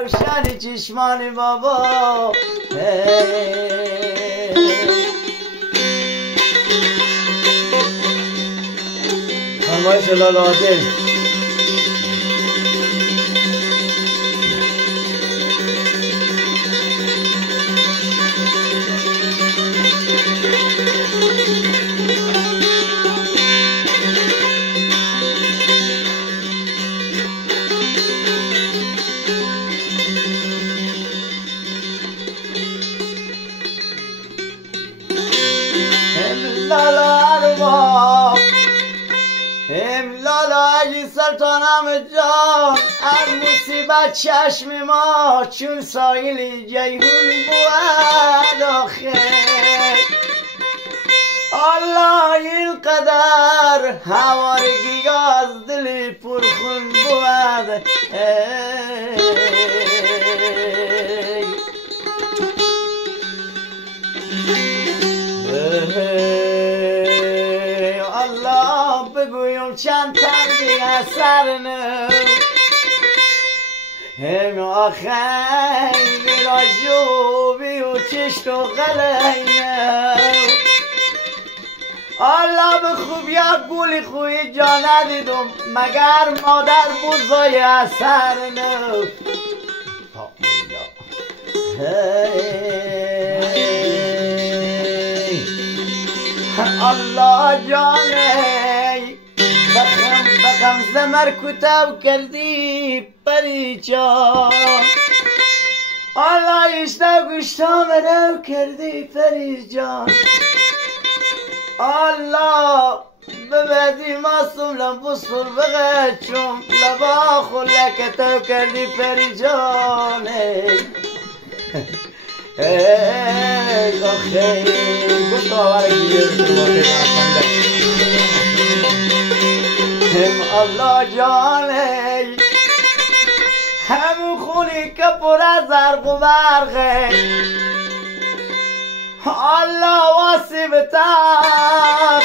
روشن چشمان بابا فرمایش لال عادل لالا اگی سلطانم جان از مصیبت چشم ما چون سایل جیهون بود آخه الله اینقدر حوارگی از دل پرخون بود بگویم چند تنگی اثر نو هم آخر را جوبی و چشت و غلی نو الله به خوب یک گولی خوی جا ندیدم مگر مادر بوزای اثر نو الله جانه بخم زمر کتاب کردی پری جان الله اشتا گشتا مرو کردی پری جان الله ببدی ماسم لبوسر بغچم لبا خلکتو کردی پری جان ای آخه گفت آوره گیرد هم الله جانه همون خونی که پر از زرق و برقه الله واسی به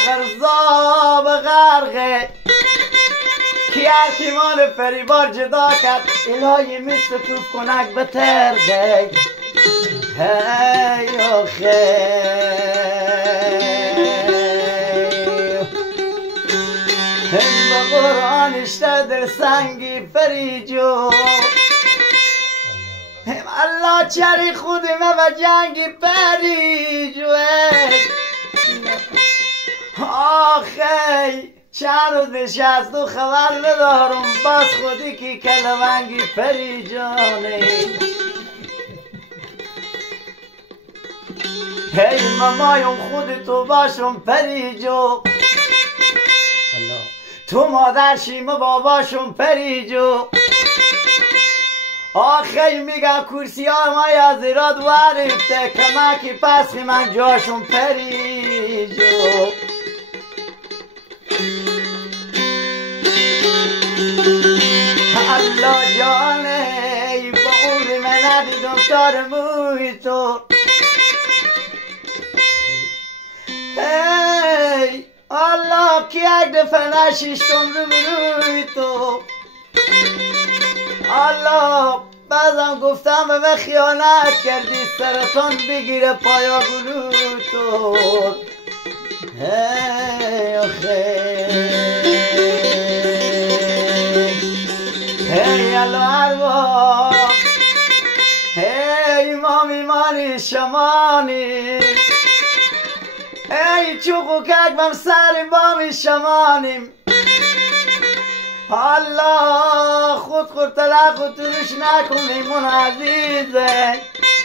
غرزاب غرقه کی ارکیمان فریبار جدا کرد الهی مثل توف کنک به ترقه هی آخه هم به قرآن اشته در سنگی فریجو هم الله چری خودمه و جنگی پریجو آخه چند روز نشست و خبر ندارم بس خودی که کلمنگی پریجانه هی مامایم خود تو باشم پریجو تو مادرشیم و باباشم پریجو آخی میگم کرسی ها ما از ایراد ورفته کمکی پس من جاشم پریجو الله جانه با عمری من ندیدم تار موی تو ای الله که یک دفعه نشیشتم رو بروی تو الله بعدم گفتم به خیانت کردی سرطان بگیره پایا گلو تو هی آخه هی الله ارواح هی ما میمانی شمانی ای چوق کک بم سر بام شمانیم الله خود تلق و ترش نکنیم اون عزیزه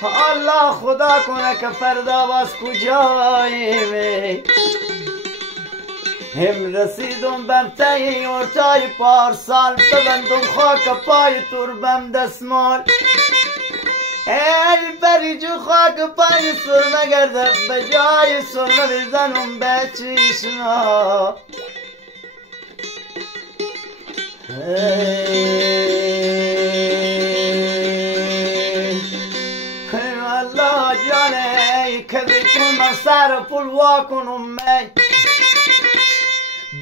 الله خدا کنه که فردا باز کجاییم هم رسیدم بم تایی ارتای پارسال ببندم خاک پای تربم دستمال ای پریجو خاک پای سرمه گرده به جای سرمه بزنم به چشما الله جانه که بکن من سر پول واکنم می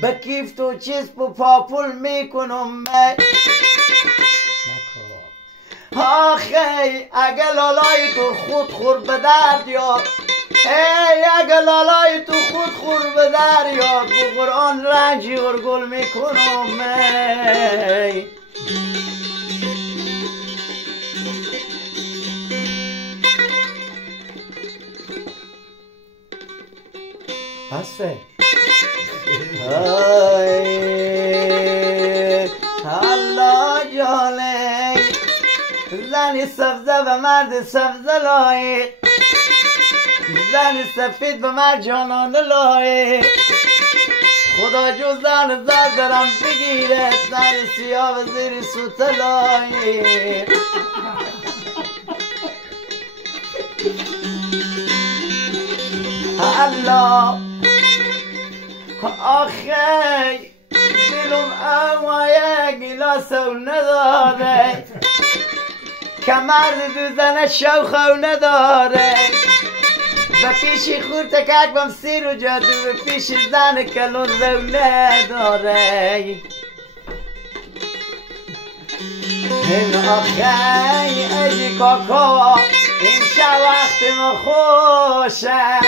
به کیف تو چیز پا پول میکنم می آخی اگه لالای تو خود خور به درد یاد ای اگه لالای تو خود خور به درد یاد بو قرآن رنجی و گل میکنم ای بسه الله جانه زنی سبزه به مرد سبزه لایق زن سفید به مرد جانانه لایق خدا جو زن زد درم بگیره زن سیاه و زیر سوته لایق الله آخی دلم اما یک گلاس و نداره که مرد دو زنه شوخ و نداره به پیش خور تکک بم سیر و جادو به پیش زن کلون رو نداره این آخی ایجی کاکا این شب وقت ما خوشه